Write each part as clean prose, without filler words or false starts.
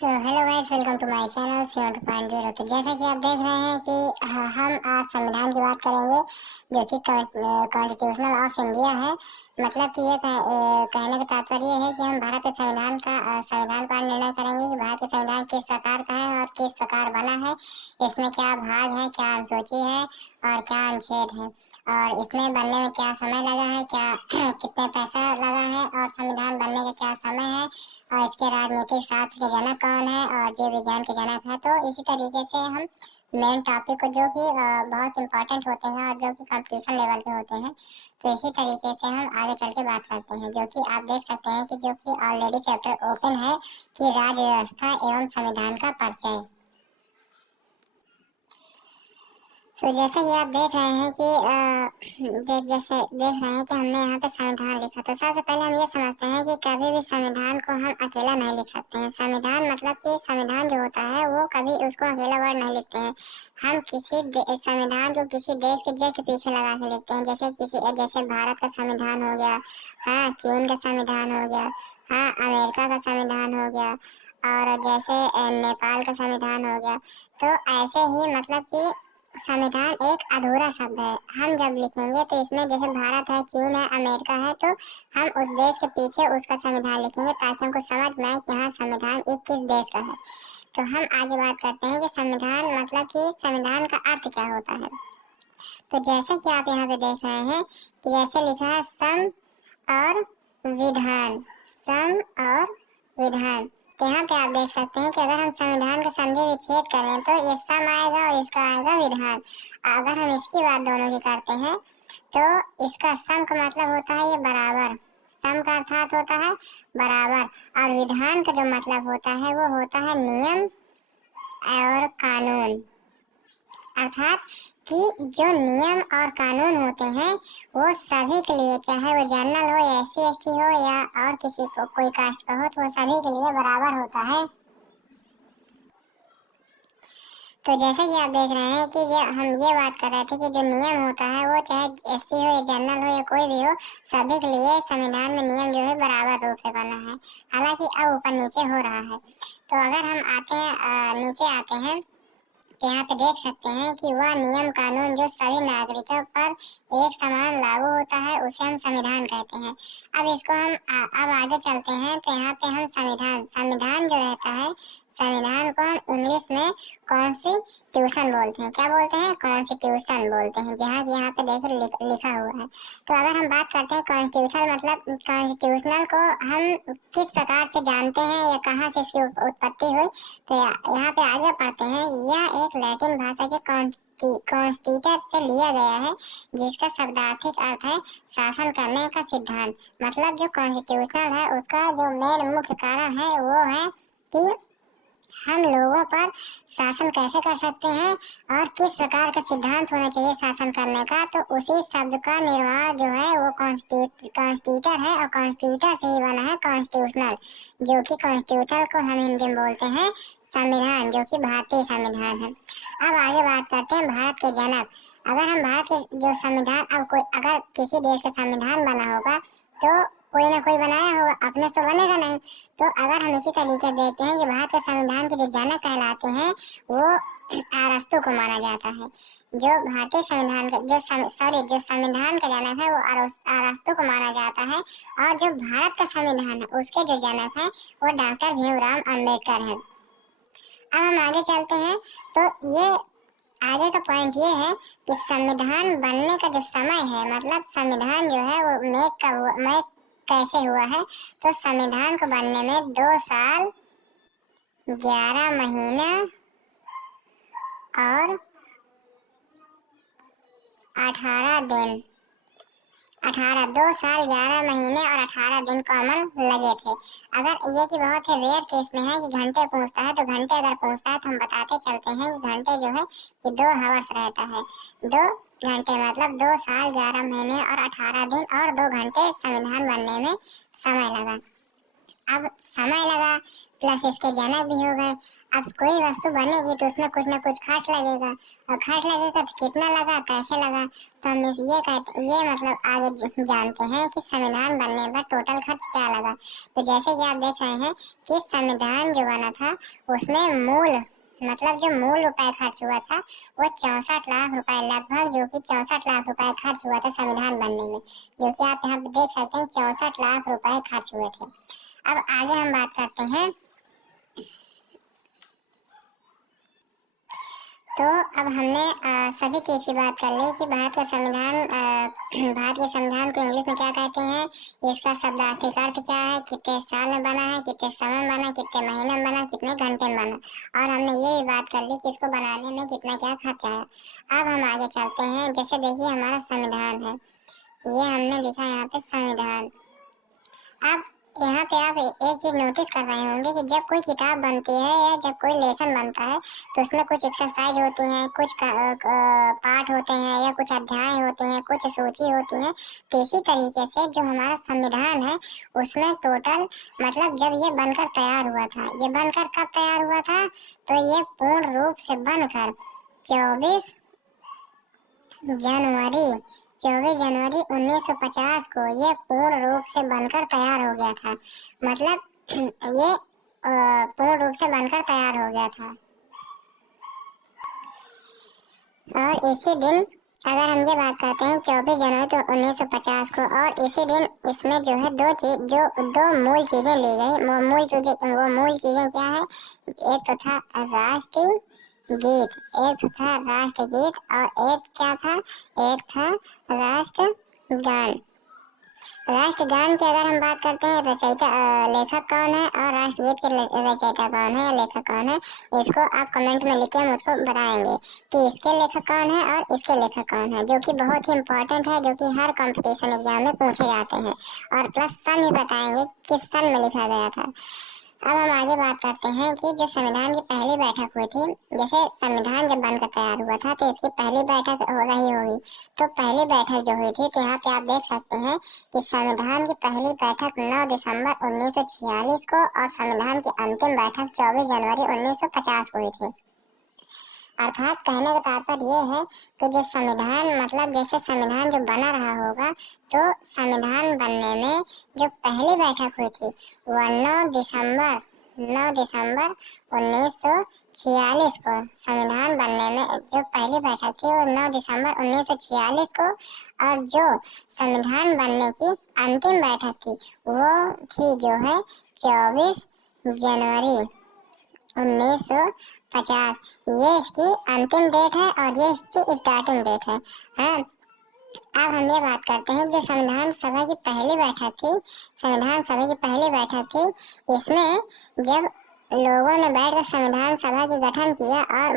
Hello guys, welcome to my channel 7.0। तो जैसा कि आप देख रहे हैं कि हम आज संविधान की बात करेंगे, जो कि कॉन्स्टिट्यूशनल ऑफ इंडिया है। मतलब कि ये कहने का तात्पर्य है कि हम भारत के संविधान का निर्णय करेंगे कि भारत का संविधान किस प्रकार का है और किस प्रकार बना है, इसमें क्या भाग है, क्या अनुसूची है और क्या अनुच्छेद है, और इसमें बनने में क्या समय लगा है, क्या कितने पैसा लगा है, और संविधान बनने का क्या समय है, और इसके राजनीतिक शास्त्र के जनक कौन है और जीव विज्ञान के जनक है। तो इसी तरीके से हम मेन टॉपिक को, जो कि बहुत इंपॉर्टेंट होते हैं और जो कि कंपटीशन लेवल के होते हैं, तो इसी तरीके से हम आगे चल के बात करते हैं। जो कि आप देख सकते हैं कि जो कि ऑलरेडी चैप्टर ओपन है कि राज्य व्यवस्था एवं संविधान का परिचय। तो जैसा कि आप देख रहे हैं कि देख रहे हैं कि हमने यहाँ पे संविधान लिखा। तो सबसे पहले हम ये समझते हैं कि कभी भी संविधान को हम अकेला नहीं लिख सकते हैं। संविधान मतलब कि संविधान जो होता है वो कभी उसको अकेला वर्ड नहीं लिखते हैं। हम संविधान को किसी देश के जस्ट पीछे लगा के लिखते हैं। जैसे भारत का संविधान हो गया, हाँ, चीन का संविधान हो गया, हाँ, अमेरिका का संविधान हो गया, और जैसे नेपाल का संविधान हो गया। तो ऐसे ही मतलब कि संविधान एक अधूरा शब्द है। हम जब लिखेंगे तो इसमें जैसे भारत है, चीन है, अमेरिका है, तो हम उस देश के पीछे उसका संविधान लिखेंगे ताकि हमको समझ में आए कि हाँ, संविधान एक किस देश का है। तो हम आगे बात करते हैं कि संविधान मतलब कि संविधान का अर्थ क्या होता है। तो जैसे कि आप यहाँ पे देख रहे हैं कि जैसे लिखा है सम और विधान, सम और विधान। तो यहाँ पे आप देख सकते हैं कि अगर हम संविधान का संधि विच्छेद करें तो ये सम आएगा और इसका आएगा विधान। अगर हम इसकी बात दोनों की करते हैं तो इसका सम का मतलब होता है ये बराबर, सम का अर्थात होता है बराबर, और विधान का जो मतलब होता है वो होता है नियम और कानून। अर्थात कि जो नियम और कानून होते हैं वो सभी के लिए, चाहे वो जनरल हो या SC ST हो या और किसी को कोई कास्ट का हो, तो वो सभी के लिए बराबर होता है। तो जैसे कि आप देख रहे हैं कि हम ये बात कर रहे थे कि जो नियम होता है वो चाहे SC हो या जनरल हो या कोई भी हो, सभी के लिए संविधान में नियम जो है बराबर रूप से बना है। हालांकि अब ऊपर नीचे हो रहा है। तो अगर हम नीचे आते हैं तो यहाँ पे देख सकते हैं कि वह नियम कानून जो सभी नागरिकों पर एक समान लागू होता है उसे हम संविधान कहते हैं। अब इसको हम अब आगे चलते हैं तो यहाँ पे हम संविधान जो रहता है, संविधान को हम इंग्लिश में कॉन्स्टिट्यूशन बोलते हैं। क्या बोलते हैं? कॉन्स्टिट्यूशन बोलते हैं, जहाँ की यहाँ पे लिखा हुआ है। तो अगर हम बात करते हैं कॉन्स्टिट्यूशन मतलब कॉन्स्टिट्यूशनल को हम किस प्रकार से जानते हैं या कहाँ से इसकी उत्पत्ति हुई, तो यहाँ पे आगे पढ़ते हैं। यह एक लैटिन भाषा के कॉन्स्टिटर से लिया गया है, जिसका शब्दार्थिक अर्थ है शासन करने का सिद्धांत। मतलब जो कॉन्स्टिट्यूशनल है उसका जो मेन मुख्य कारण है वो है कि हम लोगों पर शासन कैसे कर सकते हैं और किस प्रकार का सिद्धांत होना चाहिए शासन करने का। तो उसी शब्द का निर्माण जो है वो कॉन्स्टिट्यूटर है, और कॉन्स्टिट्यूटर से ही बना है कॉन्स्टिट्यूशनल, जो कि कॉन्स्टिट्यूटर को हम हिंदी में बोलते हैं संविधान, जो कि भारतीय संविधान है। अब आगे बात करते हैं भारत के जनक। अगर हम भारत के जो संविधान, अगर किसी देश का संविधान बना होगा तो कोई ना कोई बनाया होगा, अपने से तो बनेगा नहीं। तो अगर हम इसी तरीके देखते हैं कि भारत के संविधान के जो जनक कहलाते हैं वो अरस्तु को माना जाता है। जो भारतीय संविधान का जो संविधान का जनक है वो अरस्तु को माना जाता है, और जो भारत का संविधान है उसके जो जनक है वो डॉक्टर भीमराव अम्बेडकर है। अब हम आगे चलते हैं तो ये आगे का पॉइंट ये है कि संविधान बनने का जो समय है, मतलब संविधान जो है वो मेक कैसे हुआ है। तो संविधान को बनने में 2 साल 11 महीना और 18 दिन 2 साल 11 महीने और 18 दिन को अमल लगे थे। अगर ये कि बहुत ही रेयर केस में है कि घंटे पूछता है, तो घंटे अगर पूछता है तो हम बताते चलते हैं कि घंटे जो है कि 2 हावर्स रहता है। 2 घंटे मतलब 2 साल 11 महीने और 18 दिन और 2 घंटे संविधान बनने में समय लगा। अब समय लगा प्लस इसके जनक भी हो गए। अब कोई वस्तु बनेगी तो उसमें कुछ ना कुछ खर्च लगेगा, और खर्च लगेगा तो कितना लगा, कैसे लगा। तो हम ये मतलब आगे जानते हैं कि संविधान बनने पर टोटल खर्च क्या लगा। तो जैसे कि आप देख रहे हैं कि संविधान जो बना था उसमें जो मूल रुपए खर्च हुआ था वो 64 लाख रुपए लगभग, जो कि 64 लाख रुपए खर्च हुआ था संविधान बनने में, जो कि आप यहाँ पे देख सकते हैं 64 लाख रुपए खर्च हुए थे। अब आगे हम बात करते हैं। तो अब हमने सभी चीज की बात कर ली कि भारत के संविधान को इंग्लिश में क्या कहते हैं, इसका शब्दार्थिक अर्थ क्या है, कितने साल में बना है, कितने समय में बना, कितने महीने में बना, कितने घंटे में बना, और हमने ये भी बात कर ली कि इसको बनाने में कितना क्या खर्च आया। अब हम आगे चलते हैं। जैसे देखिए हमारा संविधान है, ये हमने लिखा है यहाँ पे संविधान। अब यहाँ पे आप एक चीज नोटिस कर रहे होंगे कि जब कोई किताब बनती है या जब कोई लेसन बनता है तो उसमें कुछ एक्सरसाइज होती हैं, कुछ पाठ होते हैं या कुछ अध्याय होते हैं, कुछ सूची होती है। तो इसी तरीके से जो हमारा संविधान है उसमें टोटल मतलब जब ये बनकर तैयार हुआ था, ये बनकर कब तैयार हुआ था, तो ये पूर्ण रूप से बनकर 24 जनवरी 1950 को ये पूर्ण रूप से बनकर तैयार हो गया था। मतलब ये पूर्ण रूप से बनकर तैयार हो गया था। और इसी दिन अगर हम ये बात करते हैं 24 जनवरी तो 1950 को, और इसी दिन इसमें जो है दो मूल चीजें ली गई। वो मूल चीजें क्या है, एक तो था राष्ट्रीय गीत, एक था राष्ट्रगीत, और एक क्या था, एक था राष्ट्रगान। राष्ट्रगान की अगर हम बात करते हैं रचयिता लेखक कौन है, और राष्ट्रगीत के रचयिता कौन है या लेखक कौन है, इसको आप कमेंट में लिख के मुझको बताएंगे कि इसके लेखक कौन है और इसके लेखक कौन है, जो कि बहुत ही इम्पोर्टेंट है, जो कि हर कंपटीशन एग्जाम में पूछे जाते हैं। और प्लस सन भी बताएंगे किस सन में लिखा गया था। अब हम आगे बात करते हैं कि जो संविधान की पहली बैठक हुई थी, जैसे संविधान जब बनकर तैयार हुआ था तो इसकी पहली बैठक हो रही होगी। तो पहली बैठक जो हुई थी, तो यहाँ पे आप देख सकते हैं कि संविधान की पहली बैठक 9 दिसंबर 1946 को, और संविधान की अंतिम बैठक 24 जनवरी 1950 को हुई थी। अर्थात कहने का तात्पर्य ये है कि जो संविधान मतलब जैसे संविधान जो बना रहा होगा, तो संविधान बनने में जो पहली बैठक हुई थी वह 9 दिसंबर 1946 को, संविधान बनने में जो पहली बैठक थी वो 9 दिसंबर 1946 को, और जो संविधान बनने की अंतिम बैठक थी वो थी जो है 24 जनवरी 1950। ये इसकी अंतिम डेट है और ये इसकी स्टार्टिंग डेट है। हाँ, अब हम ये बात करते हैं जो संविधान सभा की पहली बैठक थी, संविधान सभा की पहली बैठक थी, इसमें जब लोगों ने बैठकर संविधान सभा की गठन किया, और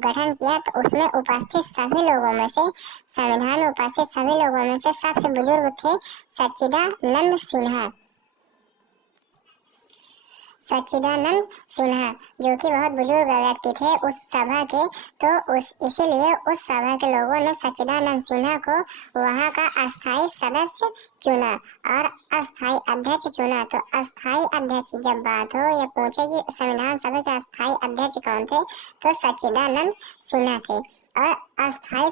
गठन किया, तो उसमें उपस्थित सभी लोगों में से संविधान में उपस्थित सभी लोगों में से सबसे बुजुर्ग थे सच्चिदानंद सिन्हा। सच्चिदानंद सिन्हा जो कि बहुत बुजुर्ग व्यक्ति थे उस सभा के, तो इसीलिए उस सभा के लोगों ने सच्चिदानंद सिन्हा को वहां का अस्थाई सदस्य चुना और अस्थाई अध्यक्ष चुना। तो अस्थाई अध्यक्ष जब बात हो या पूछे कि संविधान सभा के अस्थाई अध्यक्ष कौन थे, तो सच्चिदानंद सिन्हा थे। और अस्थाई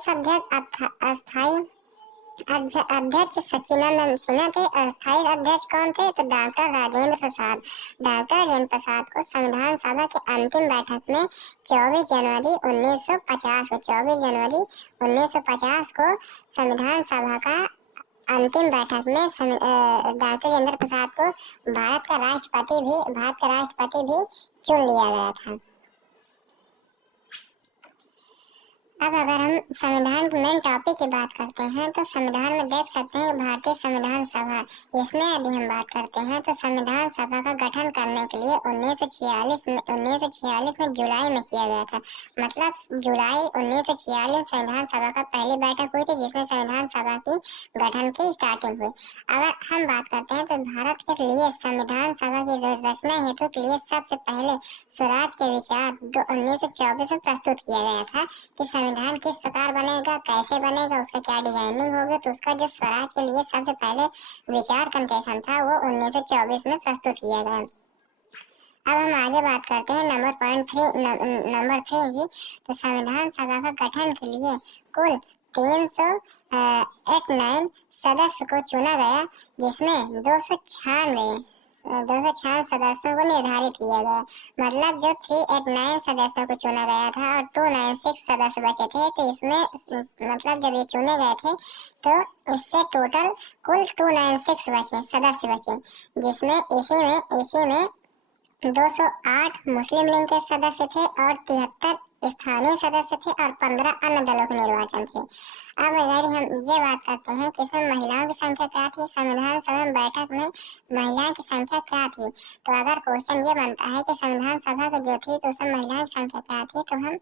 अध्यक्ष सच्चिदानंद सिन्हा थे। अस्थायी अध्यक्ष कौन थे, तो डॉक्टर राजेंद्र प्रसाद। डॉक्टर राजेंद्र प्रसाद को संविधान सभा की अंतिम बैठक में 24 जनवरी 1950 को संविधान सभा का अंतिम बैठक में डॉक्टर राजेंद्र प्रसाद को भारत का राष्ट्रपति भी चुन लिया गया था। अब अगर हम संविधान के मेन टॉपिक की बात करते हैं तो संविधान में देख सकते हैं भारतीय संविधान सभा, इसमें यदि हम बात करते हैं तो संविधान सभा का गठन करने के लिए 1946 में जुलाई में किया गया था। मतलब जुलाई 1946 संविधान सभा का पहली बैठक हुई थी जिसमें संविधान सभा की गठन की स्टार्टिंग हुई। अगर हम बात करते हैं तो भारत के लिए संविधान सभा की रचना हेतु के लिए सबसे पहले स्वराज के विचार 1924 में प्रस्तुत किया गया था कि संविधान किस प्रकार बनेगा, कैसे बनेगा, उसका क्या डिजाइनिंग होगा। तो उसका जो स्वराज के लिए सबसे पहले विचार कंसेशन था वो 1924 में प्रस्तुत किया गया। अब हम आगे बात करते हैं नंबर 3 की। तो संविधान सभा का गठन के लिए कुल 389 सदस्य को चुना गया, जिसमें 296 सदस्यों को निर्धारित किया गया। मतलब जो 389 सदस्यों को चुना गया था और 296 सदस्य बचे थे, तो इसमें मतलब जब ये चुने गए थे तो इससे टोटल कुल 296 सदस्य बचे, जिसमें इसी में 208 मुस्लिम लीग के सदस्य थे और 73 स्थानीय सदस्य थे और 15 अन्य दलों के निर्वाचन थे। अब अगर हम ये बात करते हैं कि इसमें महिलाओं की संख्या क्या थी, संविधान सभा बैठक में महिलाओं की संख्या क्या थी, तो अगर क्वेश्चन ये बनता है कि संविधान सभा की जो थी तो उसमें महिलाओं की संख्या क्या थी, तो हम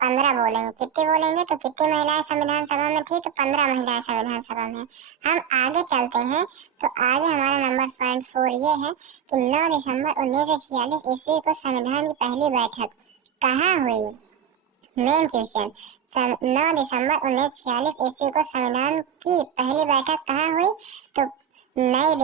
15 बोलेंगे। कितनी बोलेंगे, तो कितनी महिलाएं संविधान सभा में थी, तो 15 महिलाएं संविधान सभा में। हम आगे चलते हैं, तो आगे हमारा नंबर पॉइंट 4 ये है कि 9 दिसंबर 1946 ईस्वी को संविधान की पहली बैठक कहाँ हुई। मेन क्वेश्चन, 9 दिसंबर 1946 ईस्वी को संविधान की पहली बैठक कहाँ हुई, तो नई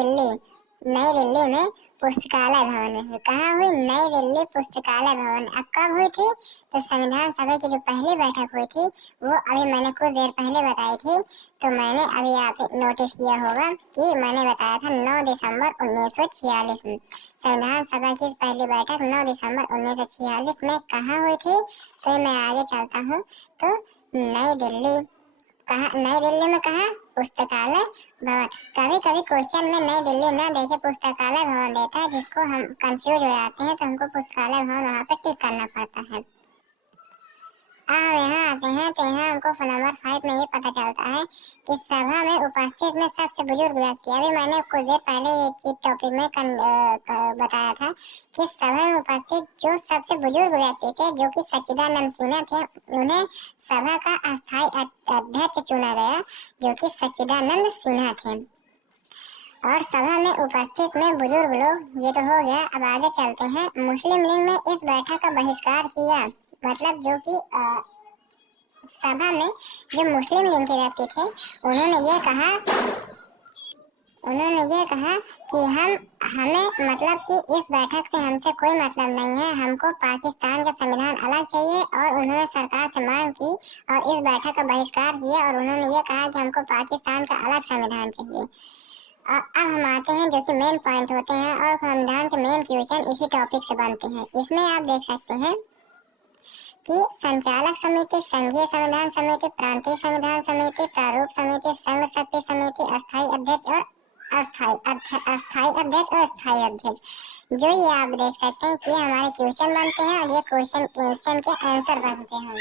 दिल्ली में पुस्तकालय भवन में। कहाँ हुई, नई दिल्ली पुस्तकालय भवन। अब कब हुई थी, तो संविधान सभा की जो पहली बैठक हुई थी वो अभी मैंने कुछ देर पहले बताई थी। तो मैंने अभी आप नोटिस किया होगा कि मैंने बताया था 9 दिसंबर 1946 में। संविधान सभा की पहली बैठक 9 दिसंबर 1946 में कहाँ हुई थी, तो मैं आगे चलता हूँ। तो नई दिल्ली, नई दिल्ली में कहा, पुस्तकालय भवन। कभी कभी क्वेश्चन में नई दिल्ली ना देके पुस्तकालय भवन देता है, जिसको हम कंफ्यूज हो जाते हैं, तो हमको पुस्तकालय भवन वहाँ पे टिक करना पड़ता है। यहाँ आते हैं, तो यहाँ हमको नंबर 5 में ये पता चलता है कि सभा में उपस्थित में सबसे बुजुर्ग व्यक्ति। अभी मैंने कुछ देर पहले ये चीज टॉपिक में बताया था कि सभा में उपस्थित जो सबसे बुजुर्ग व्यक्ति थे, जो कि सच्चिदानंद सिन्हा थे, उन्हें सभा का अस्थायी अध्यक्ष चुना गया, जो कि सच्चिदानंद सिन्हा थे। और सभा में उपस्थित में बुजुर्ग लोग, ये तो हो गया। अब आगे चलते हैं। मुस्लिम लीग ने इस बैठक का बहिष्कार किया, मतलब जो कि सभा में जो मुस्लिम लीग के व्यक्ति थे, उन्होंने ये कहा कि हमें मतलब कि इस बैठक से हमसे कोई मतलब नहीं है, हमको पाकिस्तान का संविधान अलग चाहिए। और उन्होंने सरकार से मांग की और इस बैठक का बहिष्कार किया और उन्होंने ये कहा कि हमको पाकिस्तान का अलग संविधान चाहिए। अब हम आते हैं जो कि मेन पॉइंट होते हैं और संविधान के मेन क्वेश्चन इसी टॉपिक से बनते हैं। इसमें आप देख सकते हैं कि संचालक समिति, संघीय संविधान समिति, प्रांतीय संविधान समिति, प्रारूप समिति, संघ शक्ति समिति, अस्थायी अध्यक्ष और अस्थायी अध्यक्ष और स्थायी अध्यक्ष, जो ये आप देख सकते हैं कि हमारे क्वेश्चन बनते हैं और ये क्वेश्चन के आंसर बनते हैं।